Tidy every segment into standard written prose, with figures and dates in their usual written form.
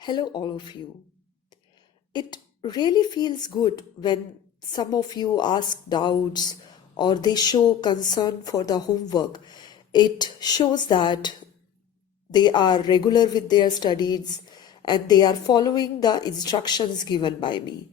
Hello, all of you. It really feels good when some of you ask doubts or they show concern for the homework. It shows that they are regular with their studies and they are following the instructions given by me.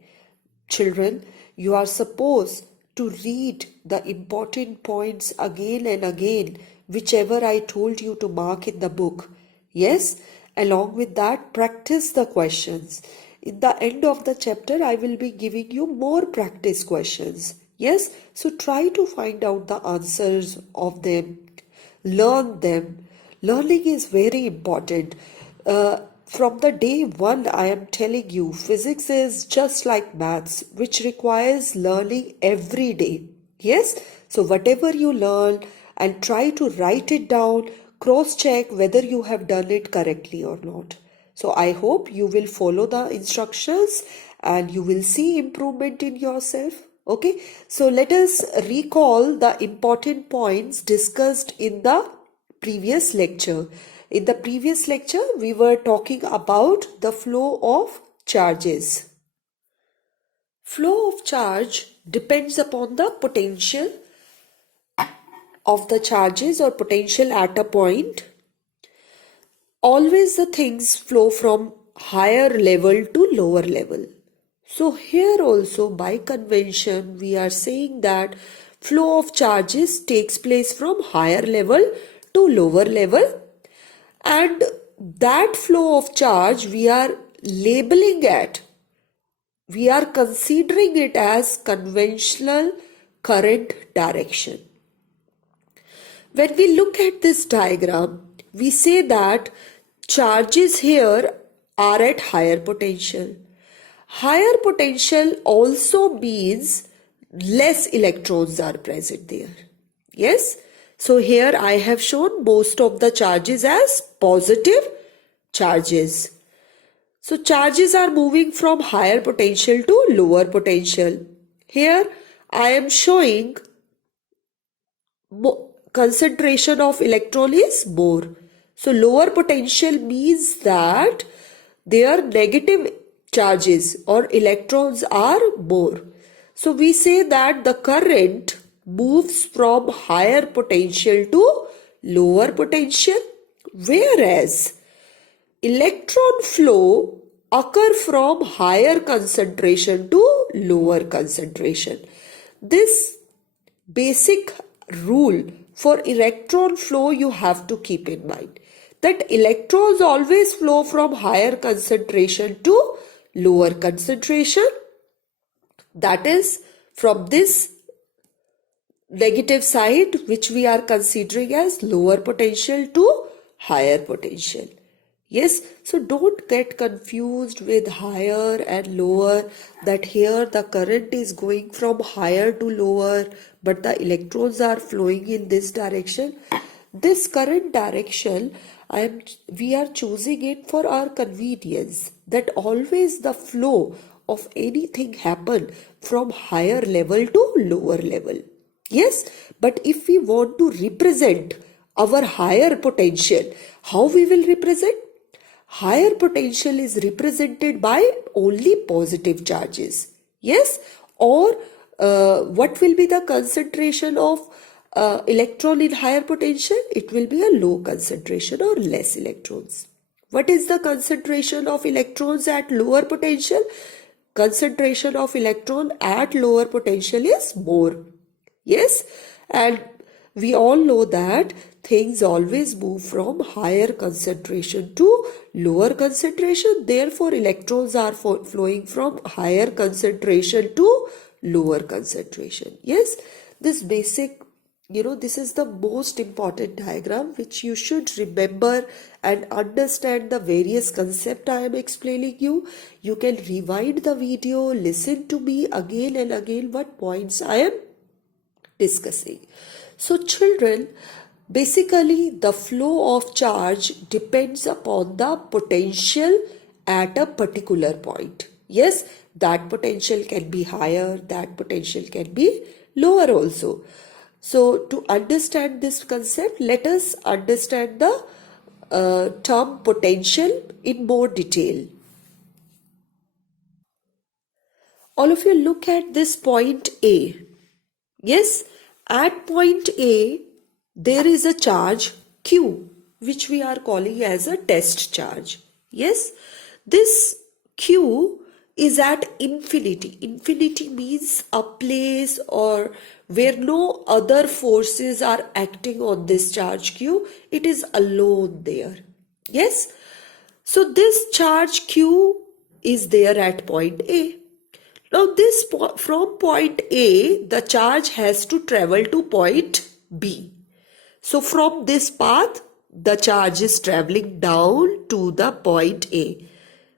Children, you are supposed to read the important points again and again, whichever I told you to mark in the book. Yes, along with that, practice the questions. In the end of the chapter, I will be giving you more practice questions. Yes, so try to find out the answers of them, learn them. Learning is very important. From the day one, I am telling you, physics is just like maths, which requires learning every day. Yes, so whatever you learn, and try to write it down, cross check whether you have done it correctly or not. So I hope you will follow the instructions and you will see improvement in yourself. Okay, so let us recall the important points discussed in the previous lecture. In the previous lecture, we were talking about the flow of charges. Flow of charge depends upon the potential of the charges or potential at a point. Always the things flow from higher level to lower level. So here also by convention we are saying that flow of charges takes place from higher level to lower level, and that flow of charge we are labeling it, we are considering it as conventional current direction. When we look at this diagram, we say that charges here are at higher potential. Higher potential also means less electrons are present there. Yes? So here I have shown most of the charges as positive charges. So charges are moving from higher potential to lower potential. Here I am showing concentration of electron is more. So lower potential means that their negative charges or electrons are more. So we say that the current moves from higher potential to lower potential, whereas electron flow occur from higher concentration to lower concentration. This basic rule for electron flow you have to keep in mind, that electrons always flow from higher concentration to lower concentration, that is from this negative side which we are considering as lower potential to higher potential. Yes, so don't get confused with higher and lower, that here the current is going from higher to lower but the electrons are flowing in this direction. This current direction we are choosing it for our convenience, that always the flow of anything happen from higher level to lower level. Yes, but if we want to represent our higher potential, how we will represent? Higher potential is represented by only positive charges. Yes, or what will be the concentration of electron in higher potential? It will be a low concentration or less electrons. What is the concentration of electrons at lower potential? Concentration of electron at lower potential is more. Yes, and we all know that things always move from higher concentration to lower concentration. Therefore, electrons are flowing from higher concentration to lower concentration. Yes, this basic, this is the most important diagram which you should remember and understand the various concepts I am explaining you. You can rewind the video, listen to me again and again what points I am discussing. So children, basically the flow of charge depends upon the potential at a particular point. Yes, that potential can be higher, that potential can be lower also. So to understand this concept, let us understand the term potential in more detail. all of you look at this point A. Yes, at point A, there is a charge Q, which we are calling as a test charge. Yes, this Q is at infinity. Infinity means a place or where no other forces are acting on this charge Q. It is alone there. Yes, so this charge Q is there at point A. Now from point A, the charge has to travel to point B. So from this path, the charge is traveling down to the point A.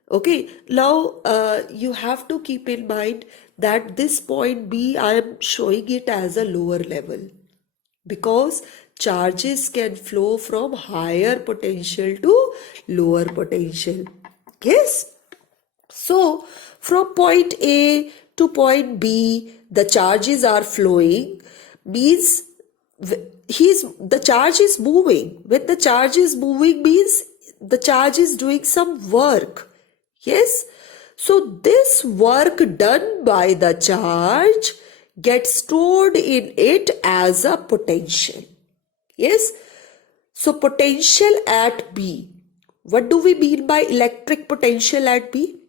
Okay, now you have to keep in mind that this point B, I am showing it as a lower level because charges can flow from higher potential to lower potential. Yes. So from point A to point B, the charges are flowing, means the charge is moving. When the charge is moving means the charge is doing some work. Yes. So this work done by the charge gets stored in it as a potential. Yes. So potential at B. What do we mean by electric potential at B?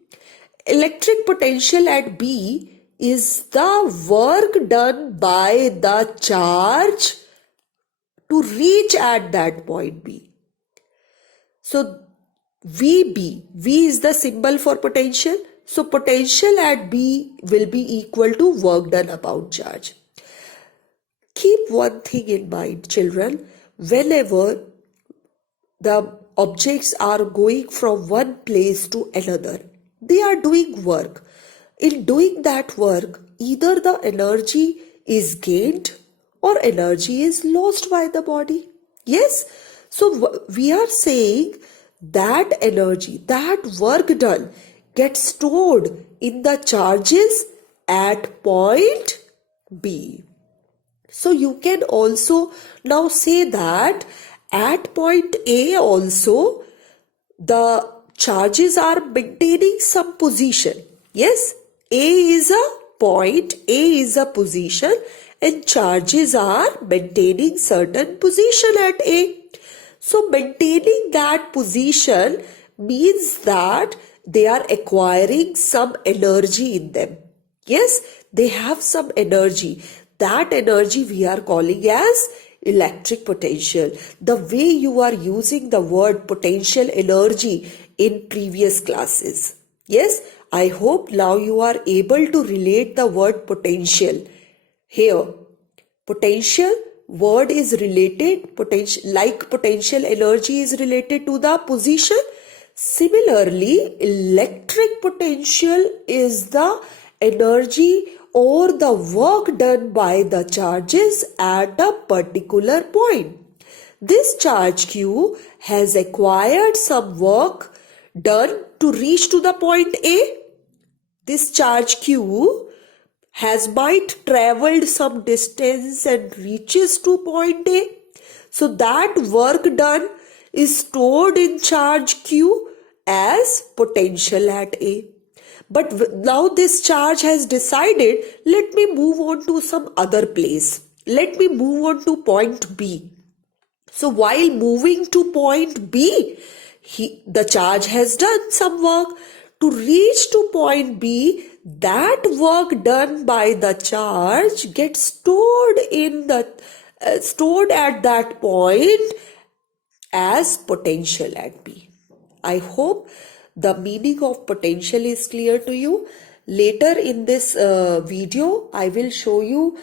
Electric potential at B is the work done by the charge to reach at that point B. So VB, V is the symbol for potential. So potential at B will be equal to work done about charge. Keep one thing in mind, children. Whenever the objects are going from one place to another, they are doing work. In doing that work, either the energy is gained or energy is lost by the body. Yes, so we are saying that energy, that work done gets stored in the charges at point B. So you can also now say that at point A also the charges are maintaining some position. Yes, A is a point, A is a position, and charges are maintaining certain position at A. So maintaining that position means that they are acquiring some energy in them. Yes, they have some energy. That energy we are calling as electric potential. The way you are using the word potential energy in previous classes. Yes, I hope now you are able to relate the word potential. Here, potential word is related, potential energy is related to the position. Similarly, electric potential is the energy or the work done by the charges at a particular point. This charge Q has acquired some work done to reach to the point A. This charge Q might traveled some distance and reaches to point A. So that work done is stored in charge Q as potential at A. But now this charge has decided, let me move on to some other place. Let me move on to point B. So while moving to point B, the charge has done some work. To reach to point B, that work done by the charge gets stored stored at that point as potential at B. I hope the meaning of potential is clear to you. Later in this video, I will show you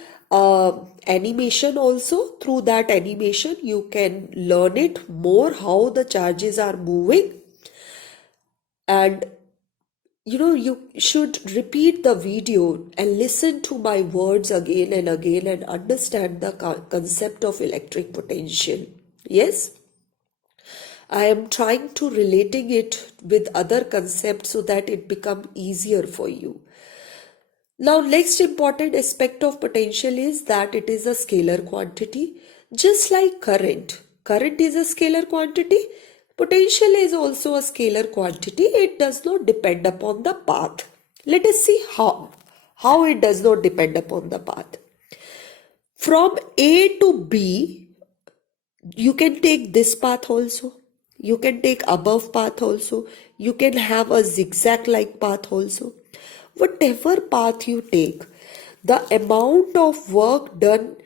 animation also. Through that animation, you can learn it more how the charges are moving. And you should repeat the video and listen to my words again and again and understand the concept of electric potential. Yes? I am trying to relating it with other concepts so that it become easier for you. Now, next important aspect of potential is that it is a scalar quantity. Just like current. Current is a scalar quantity. Potential is also a scalar quantity. It does not depend upon the path. Let us see how. How it does not depend upon the path? From A to B, you can take this path also. You can take above path also. You can have a zigzag like path also. Whatever path you take, the amount of work done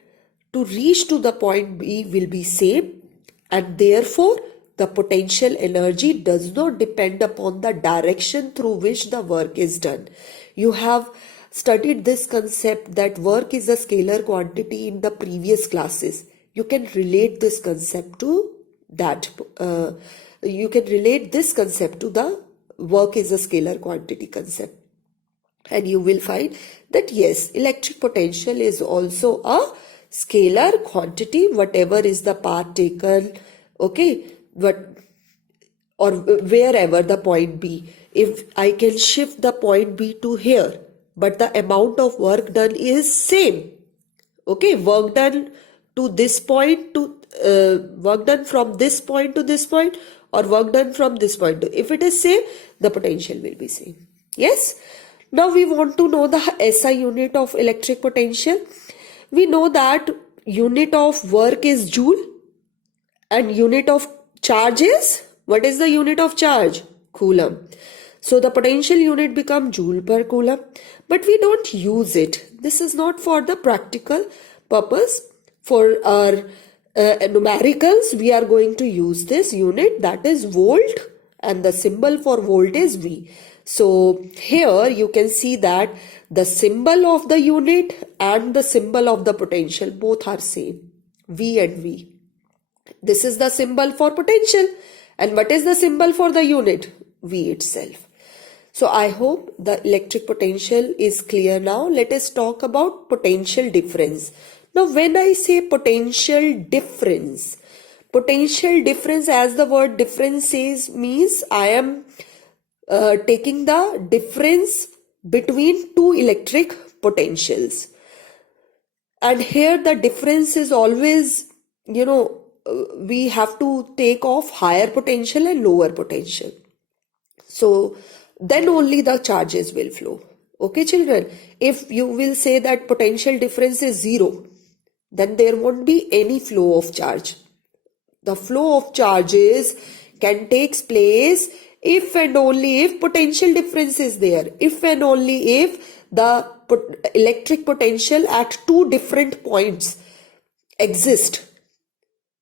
to reach to the point B will be same, and therefore the potential energy does not depend upon the direction through which the work is done. You have studied this concept that work is a scalar quantity in the previous classes. You can relate this concept to that. You can relate this concept to the work is a scalar quantity concept. And you will find that yes, electric potential is also a scalar quantity, whatever is the path taken, okay, or wherever the point B. If I can shift the point B to here, but the amount of work done is same, okay, work done to this point to work done from this point to this point, or work done from this point to, if it is same, the potential will be same. Yes. Now we want to know the SI unit of electric potential. We know that unit of work is joule and unit of charge is, what is the unit of charge? Coulomb. So the potential unit becomes joule per coulomb, but we don't use it. This is not for the practical purpose. For our numericals, we are going to use this unit, that is volt, and the symbol for volt is V. So here you can see that the symbol of the unit and the symbol of the potential both are same, V and V. This is the symbol for potential, and what is the symbol for the unit? V itself. So I hope the electric potential is clear now. Let us talk about potential difference. Now when I say potential difference as the word difference says, means I am taking the difference between two electric potentials. And here the difference is always, we have to take off higher potential and lower potential. So then only the charges will flow. Okay, children? If you will say that potential difference is 0, then there won't be any flow of charge. The flow of charges can take place if and only if potential difference is there. If and only if the electric potential at two different points exist,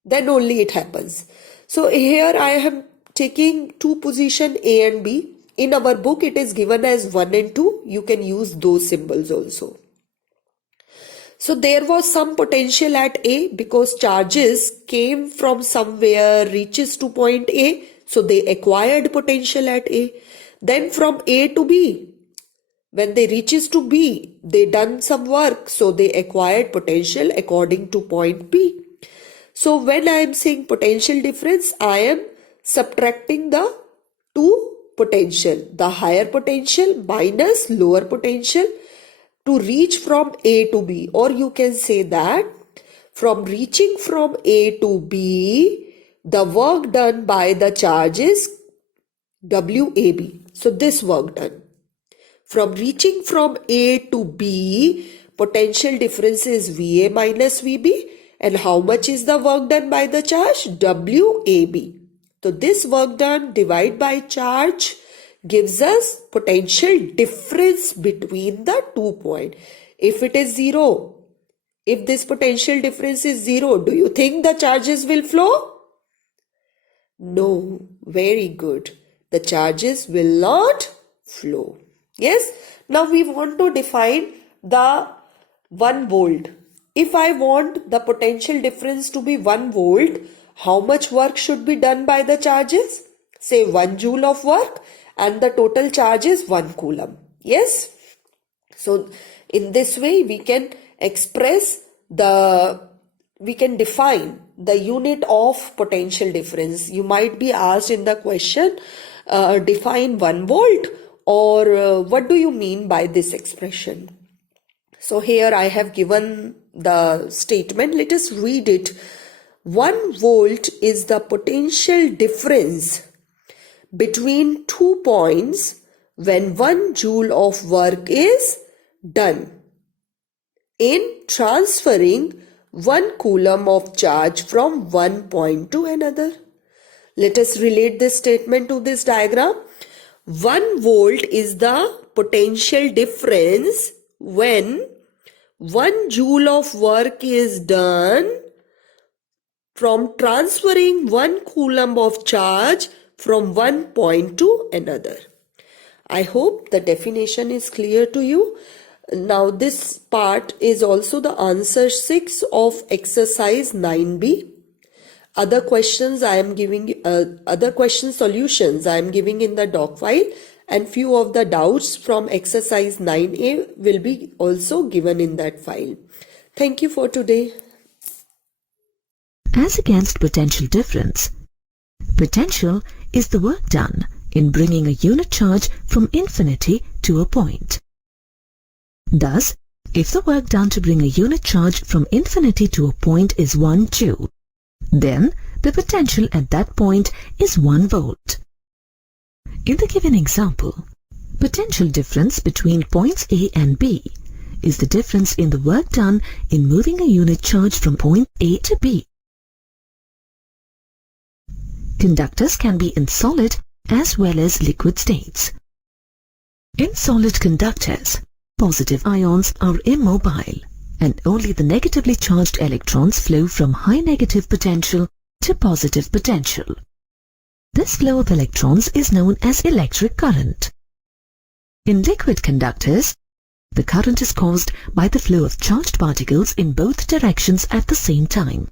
then only it happens. So here I am taking two position A and B. In our book it is given as 1 and 2. You can use those symbols also. So there was some potential at A because charges came from somewhere, reaches to point A. So they acquired potential at A. Then from A to B, when they reaches to B, they done some work. So they acquired potential according to point B. So when I am saying potential difference, I am subtracting the two potential, the higher potential minus lower potential, to reach from A to B. Or you can say that from reaching from A to B, the work done by the charge is WAB. So this work done. From reaching from A to B, potential difference is VA minus VB. And how much is the work done by the charge? WAB. So this work done divided by charge gives us potential difference between the 2 points. If it is 0, if this potential difference is 0, do you think the charges will flow? No. Very good. The charges will not flow. Yes. Now we want to define the 1 volt. If I want the potential difference to be 1 volt, how much work should be done by the charges? Say 1 joule of work, and the total charge is 1 coulomb. Yes. So in this way we can we can define the unit of potential difference. You might be asked in the question, define 1 volt, or what do you mean by this expression? So here I have given the statement. Let us read it. 1 volt is the potential difference between 2 points when 1 joule of work is done in transferring 1 coulomb of charge from one point to another? Let us relate this statement to this diagram. 1 volt is the potential difference when 1 joule of work is done from transferring 1 coulomb of charge from one point to another. I hope the definition is clear to you. Now this part is also the answer 6 of exercise 9b. Other questions solutions I am giving in the doc file, and few of the doubts from exercise 9a will be also given in that file. Thank you for today. As against potential difference, potential is the work done in bringing a unit charge from infinity to a point. Thus, if the work done to bring a unit charge from infinity to a point is 1 joule, then the potential at that point is 1 volt. In the given example, potential difference between points A and B is the difference in the work done in moving a unit charge from point A to B. Conductors can be in solid as well as liquid states. In solid conductors, positive ions are immobile, and only the negatively charged electrons flow from high negative potential to positive potential. This flow of electrons is known as electric current. In liquid conductors, the current is caused by the flow of charged particles in both directions at the same time.